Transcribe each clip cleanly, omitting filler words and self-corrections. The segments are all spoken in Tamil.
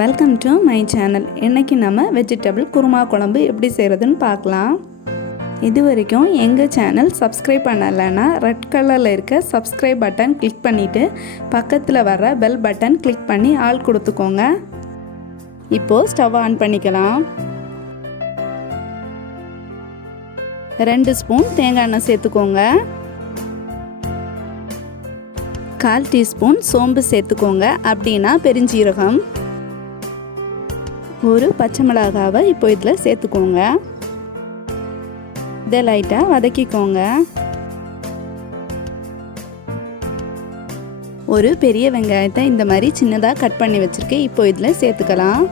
Welcome to my channel. இன்றைக்கி நம்ம வெஜிடபிள் குருமா குழம்பு எப்படி செய்கிறதுன்னு பார்க்கலாம். இது வரைக்கும் எங்கள் சேனல் சப்ஸ்கிரைப் பண்ணலைன்னா ரெட் கலரில் இருக்க சப்ஸ்கிரைப் பட்டன் கிளிக் பண்ணிவிட்டு பக்கத்தில் வர்ற பெல் பட்டன் கிளிக் பண்ணி ஆல் கொடுத்துக்கோங்க. இப்போது ஸ்டவ் ஆன் பண்ணிக்கலாம். 2 ஸ்பூன் தேங்காய் எண்ணெய் சேர்த்துக்கோங்க. 1/4 டீஸ்பூன் சோம்பு சேர்த்துக்கோங்க, அப்படின்னா பெருஞ்சீரகம். ஒரு பச்சை மிளகாவை இப்போ இதில் சேர்த்துக்கோங்க. இதை லைட்டாக வதக்கிக்கோங்க. ஒரு பெரிய வெங்காயத்தை இந்த மாதிரி சின்னதாக கட் பண்ணி வச்சுருக்கேன், இப்போ இதில் சேர்த்துக்கலாம்.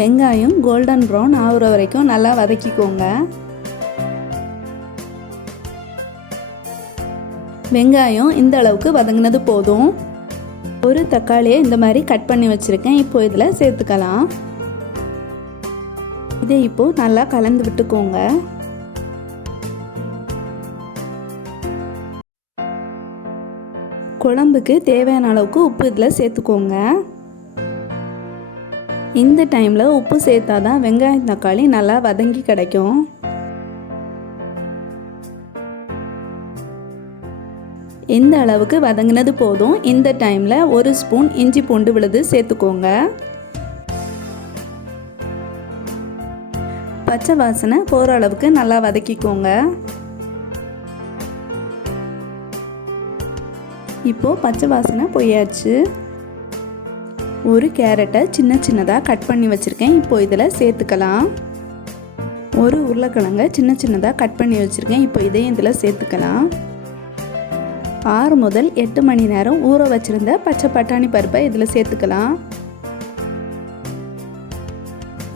வெங்காயம் கோல்டன் ப்ரௌன் ஆகுற வரைக்கும் நல்லா வதக்கிக்கோங்க. வெங்காயம் இந்த அளவுக்கு வதங்கினது போதும். ஒரு தக்காளியை இந்த மாதிரி கட் பண்ணி வச்சுருக்கேன், இப்போ இதில் சேர்த்துக்கலாம். இதை இப்போ நல்லா கலந்து விட்டுக்கோங்க. குழம்புக்கு தேவையான அளவுக்கு உப்பு இதில் சேர்த்துக்கோங்க. இந்த டைமில் உப்பு சேர்த்தாதான் வெங்காயம் தக்காளி நல்லா வதங்கி கிடைக்கும். இந்த அளவுக்கு வதங்கினது போதும். இந்த டைமில் 1 ஸ்பூன் இஞ்சி பூண்டு விழுது சேர்த்துக்கோங்க. பச்சை வாசனை போகிற அளவுக்கு நல்லா வதக்கிக்கோங்க. இப்போது பச்சை வாசனை போயாச்சு. ஒரு கேரட்டை சின்ன சின்னதாக கட் பண்ணி வச்சுருக்கேன், இப்போ இதில் சேர்த்துக்கலாம். ஒரு உருளைக்கிழங்கை சின்ன சின்னதாக கட் பண்ணி வச்சுருக்கேன், இப்போ இதையும் இதில் சேர்த்துக்கலாம். 6 முதல் 8 மணி நேரம் ஊற வச்சுருந்த பச்சை பட்டாணி பருப்பை இதில் சேர்த்துக்கலாம்.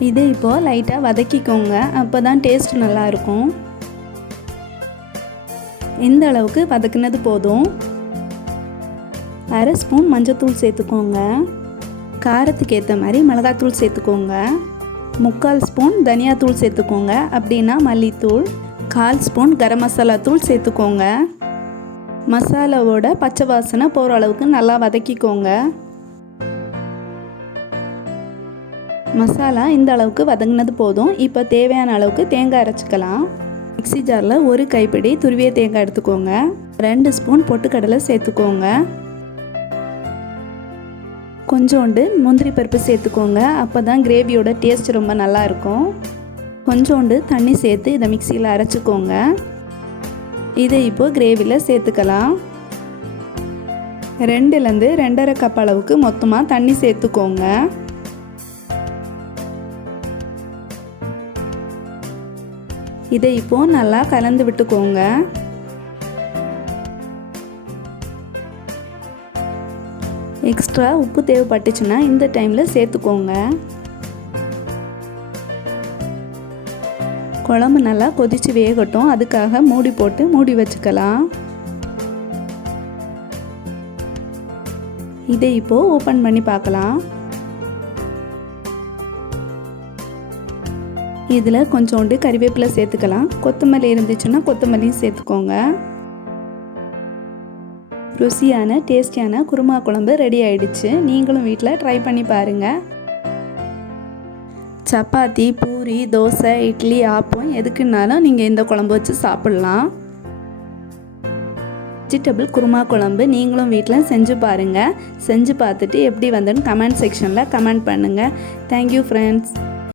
இதை இப்போது லைட்டாக வதக்கிக்கோங்க, அப்போ தான் டேஸ்ட் நல்லாயிருக்கும். இந்த அளவுக்கு வதக்குனது போதும். 1/2 ஸ்பூன் மஞ்சத்தூள் சேர்த்துக்கோங்க. காரத்துக்கு ஏற்ற மாதிரி மிளகாத்தூள் சேர்த்துக்கோங்க. 3/4 ஸ்பூன் தனியாத்தூள் சேர்த்துக்கோங்க, அப்படின்னா மல்லித்தூள். 1/4 ஸ்பூன் கரம் மசாலா தூள் சேர்த்துக்கோங்க. மசாலாவோட பச்சை வாசனை போகிற அளவுக்கு நல்லா வதக்கிக்கோங்க. மசாலா இந்த அளவுக்கு வதங்கினது போதும். இப்போ தேவையான அளவுக்கு தேங்காய் அரைச்சிக்கலாம். மிக்ஸி ஜாரில் 1 கைப்பிடி துருவிய தேங்காய் எடுத்துக்கோங்க. 2 ஸ்பூன் பொட்டுக்கடலை சேர்த்துக்கோங்க. கொஞ்சோண்டு முந்திரி பருப்பு சேர்த்துக்கோங்க, அப்போ தான் கிரேவியோட டேஸ்ட் ரொம்ப நல்லா இருக்கும். கொஞ்சோண்டு தண்ணி சேர்த்து இதை மிக்சியில் அரைச்சிக்கோங்க. இதை இப்போது கிரேவியில் சேர்த்துக்கலாம். 2லேருந்து 2.5 கப் அளவுக்கு மொத்தமாக தண்ணி சேர்த்துக்கோங்க. இதை இப்போது நல்லா கலந்து விட்டுக்கோங்க. எக்ஸ்ட்ரா உப்பு தேவைப்பட்டுச்சுன்னா இந்த டைமில் சேர்த்துக்கோங்க. குழம்பு நல்லா கொதித்து வேகட்டும், அதுக்காக மூடி போட்டு மூடி வச்சுக்கலாம். இதை இப்போது ஓப்பன் பண்ணி பார்க்கலாம். இதில் கொஞ்சோண்டு கறிவேப்பிலை சேர்த்துக்கலாம். கொத்தமல்லி இருந்துச்சுன்னா கொத்தமல்லியும் சேர்த்துக்கோங்க. ருசியான டேஸ்டியான குருமா குழம்பு ரெடி ஆயிடுச்சு. நீங்களும் வீட்டில் ட்ரை பண்ணி பாருங்கள். சப்பாத்தி, பூரி, தோசை, இட்லி, ஆப்பம் எதுக்குன்னாலும் நீங்கள் இந்த குழம்பு வச்சு சாப்பிட்லாம். வெஜிடபிள் குருமா குழம்பு நீங்களும் வீட்டில் செஞ்சு பாருங்கள். செஞ்சு பார்த்துட்டு எப்படி வந்ததுன்னு கமெண்ட் செக்ஷனில் கமெண்ட் பண்ணுங்கள். Thank you friends.